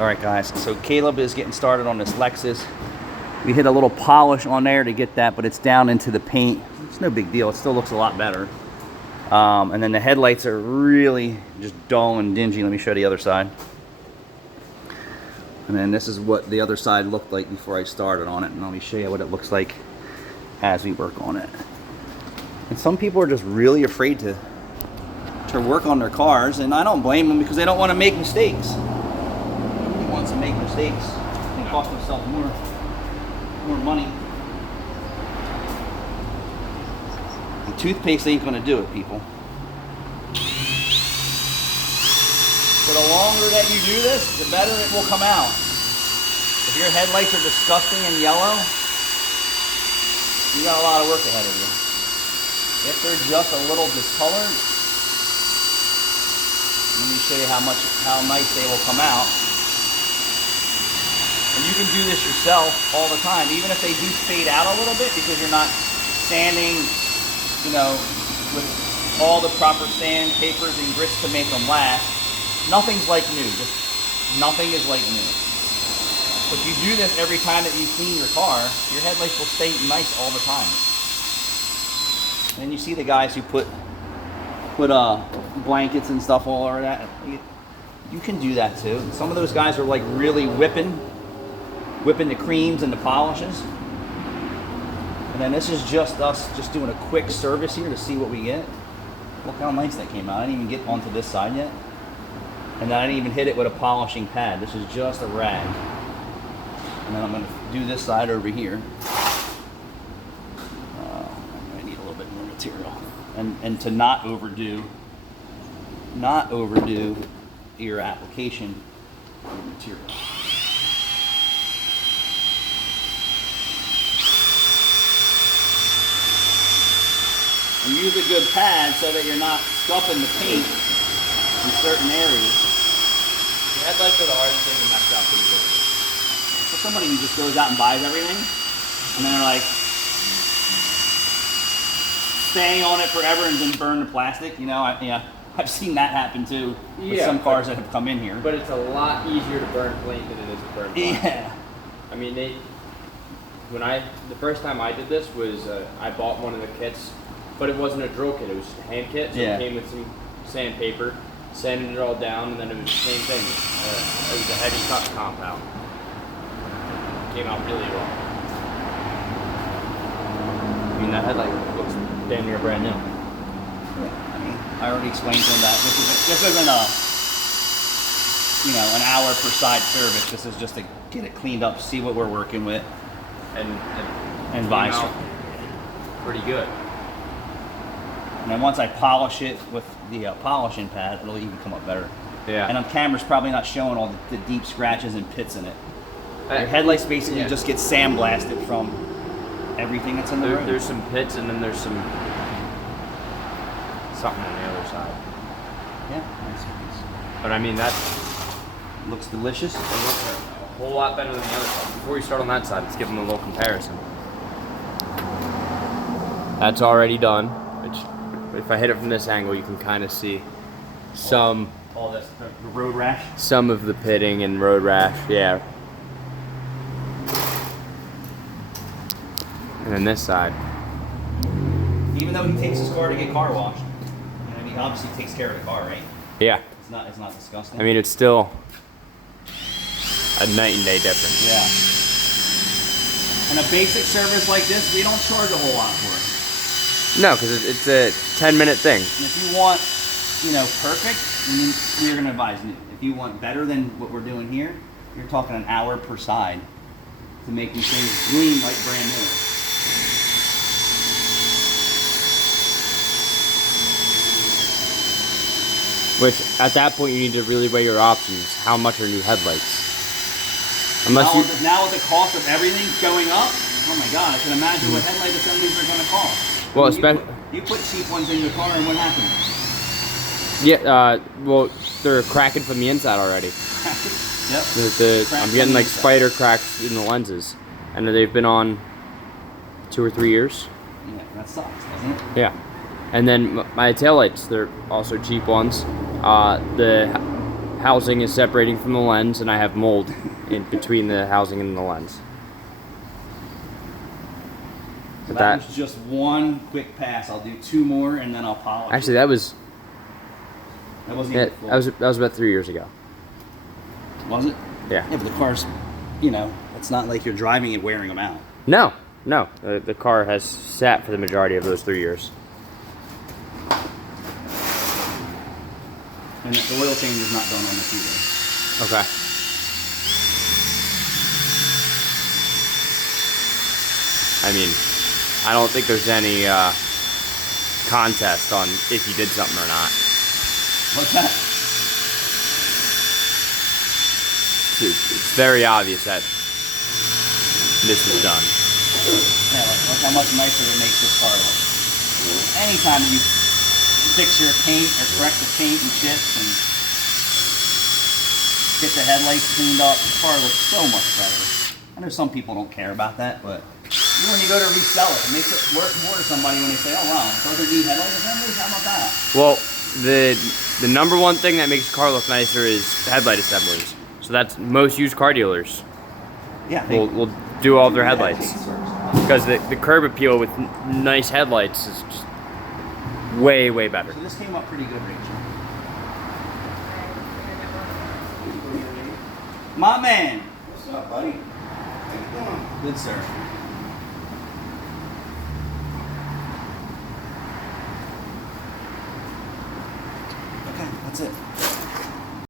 Alright guys, so Caleb is getting started on this Lexus. We hit a little polish on there to get that, but it's down into the paint. It's no big deal, it still looks a lot better. And then the headlights are really just dull and dingy. Let me show you the other side. And then this is what the other side looked like before I started on it. And let me show you what it looks like as we work on it. And some people are just really afraid to work on their cars, and I don't blame them because they don't want to make mistakes. Nobody wants to make mistakes. They cost themselves more money. And toothpaste ain't going to do it, people. So the longer that you do this, the better it will come out. If your headlights are disgusting and yellow, you got a lot of work ahead of you. If they're just a little discolored, let me show you how nice they will come out. And you can do this yourself all the time, even if they do fade out a little bit because you're not sanding, you know, with all the proper sand, papers, and grits to make them last. Nothing's like new. Just nothing is like new. But if you do this every time that you clean your car, your headlights will stay nice all the time. And then you see the guys who put blankets and stuff all over that. You can do that too. Some of those guys are like really whipping the creams and the polishes. And then this is just us just doing a quick service here to see what we get. Look how nice that came out. I didn't even get onto this side yet. And then I didn't even hit it with a polishing pad. This is just a rag. And then I'm going to do this side over here. I need a little bit more material. And to not overdo your application of material. And use a good pad so that you're not scuffing the paint in certain areas. The headlights are the hardest thing to mess up when you do it. So somebody who just goes out and buys everything, and then they're like staying on it forever and then burn the plastic. You know, I've seen that happen too with some cars that have come in here. But it's a lot easier to burn paint than it is to burn plastic. Yeah. I mean, the first time I did this was I bought one of the kits, but it wasn't a drill kit. It was just a hand kit. So it came with some sandpaper, sanded it all down, and then it was the same thing. It was a heavy cut compound. Came out really well. I mean, that headlight looks damn near brand new. Yeah, I mean, I already explained to them that this isn't an hour per side service. This is just to get it cleaned up, see what we're working with, and vice. Pretty good. And then once I polish it with the polishing pad, it'll even come up better. Yeah. And on camera's probably not showing all the deep scratches and pits in it. Your headlights basically just get sandblasted from everything that's in the road. There's some pits, and then there's something on the other side. Yeah, nice. But I mean, that looks delicious. It looks a whole lot better than the other side. Before you start on that side, let's give them a little comparison. That's already done. Which, if I hit it from this angle, you can kind of see some. All this, the road rash. Some of the pitting and road rash, yeah. And then this side. Even though he takes his car to get car washed, he obviously takes care of the car, right? Yeah. It's not disgusting. I mean, it's still a night and day difference. Yeah. And a basic service like this, we don't charge a whole lot for it. No, because it's a 10-minute thing. And if you want, perfect, then we're going to advise new. If you want better than what we're doing here, you're talking an hour per side to make these things gleam like brand new. Which, at that point, you need to really weigh your options. How much are new headlights? Now with the cost of everything going up, oh my God, I can imagine what headlight assemblies are going to cost. Well, especially you put cheap ones in your car, and what happens? Yeah, well, they're cracking from the inside already. Yep. I'm getting like spider cracks in the lenses, and they've been on 2 or 3 years. Yeah, that sucks, doesn't it? Yeah. And then my taillights, they're also cheap ones. The housing is separating from the lens, and I have mold in between the housing and the lens. So that was just one quick pass. I'll do 2 more and then I'll polish. Actually, that wasn't even full. that was about 3 years ago. Was it? Yeah. Yeah, but the car's, you know, it's not like you're driving and wearing them out. No. The car has sat for the majority of those 3 years. And the oil change is not done on this either. Okay. I mean, I don't think there's any contest on if you did something or not. What's that? It's very obvious that this was done. Yeah, look how much nicer it makes this car look. Anytime you fix your paint or correct the paint and chips and get the headlights cleaned up, the car looks so much better. I know some people don't care about that, but when you go to resell it, it makes it worth more to somebody when they say, oh wow, it doesn't need headlight assemblies? How about that? Well, the number one thing that makes a car look nicer is headlight assemblies. So that's most used car dealers. Yeah, will do all of their headlights. Because the curb appeal with nice headlights is just way, way better. So this came up pretty good, Rachel. My man. What's up, buddy? How you doing? Good, sir. Okay, that's it.